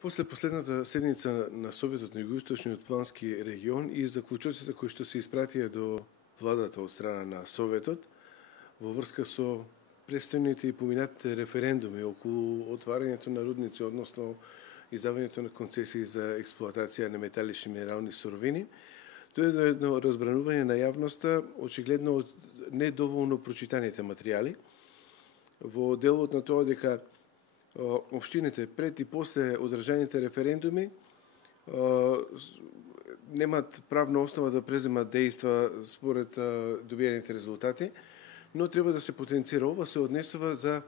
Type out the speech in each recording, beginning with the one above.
После последната седница на Советот на Југоисточниот плански регион и заклучоците кои што се испратија до владата од страна на Советот во врска со престојните и поминатите референдуми околу отварањето на рудници, односно издавањето на концесии за експлоатација на металични минерални суровини, тоа е едно разбранување на јавноста, очигледно од недоволно прочитаните материјали, во делот на тоа дека општините пред и после одржаните референдуми немат правна основа да преземат дејства според добиените резултати, но треба да се потенцира. Ова се однесува за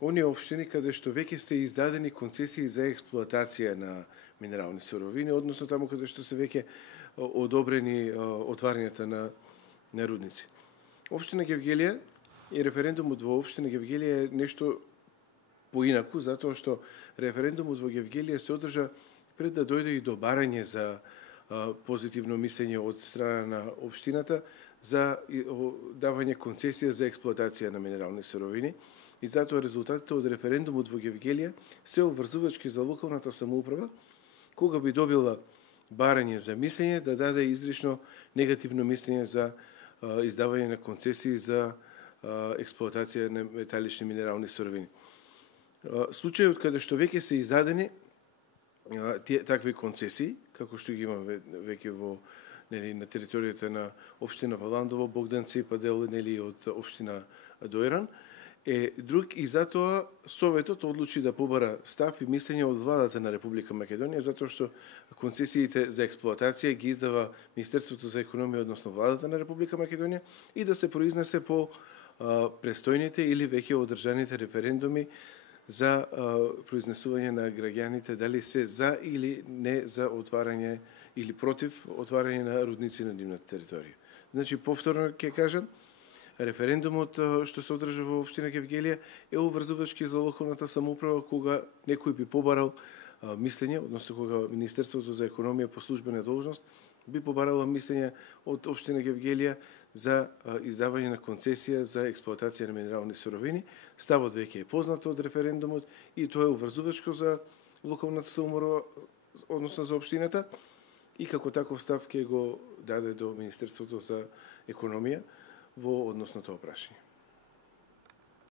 оние општини каде што веќе се издадени концесии за експлоатација на минерални суровини, односно таму каде што се веќе одобрени отварањата на рудници. Општина Гевгелија и референдумот во општина Гевгелија е нешто поинаку, затоа што референдумот во Гевгелија се одржа пред да дојде и до барање за позитивно мислење од страна на општината за давање концесија за експлоатација на минерални суровини, и затоа резултатите од референдумот во Гевгелија се обврзувачки за локалната самоуправа, кога би добила барање за мислење да даде изрично негативно мислење за издавање на концесии за експлоатација на металични минерални суровини. Случајот каде што веќе се издадени такви концесии, како што ги имаме веќе на територијата на општина Валандово, Богданци, па дел од општина Дојран, е друг, и затоа Советот одлучи да побара став и мислење од владата на Република Македонија, затоа што концесиите за експлоатација ги издава Министерството за економија, односно владата на Република Македонија, и да се произнесе по престојните или веќе одржаните референдуми за произнесување на граѓаните дали се за или не за отварање или против отварање на рудници на нивната територија. Значи, повторно ќе кажам, референдумот што се одржа во општина Гевгелија е обврзувачки за локалната самоуправа кога некој би побарал мислење, односно кога Министерството за економија по службена должност би побарало мислење од општина Гевгелија за издавање на концесија за експлоатација на минерални суровини. Ставот веќе е познат од референдумот и тоа е обврзувачко за локалната самоуправа, односно за општината, и како таков став ќе го даде до Министерството за економија во однос на тоа прашање.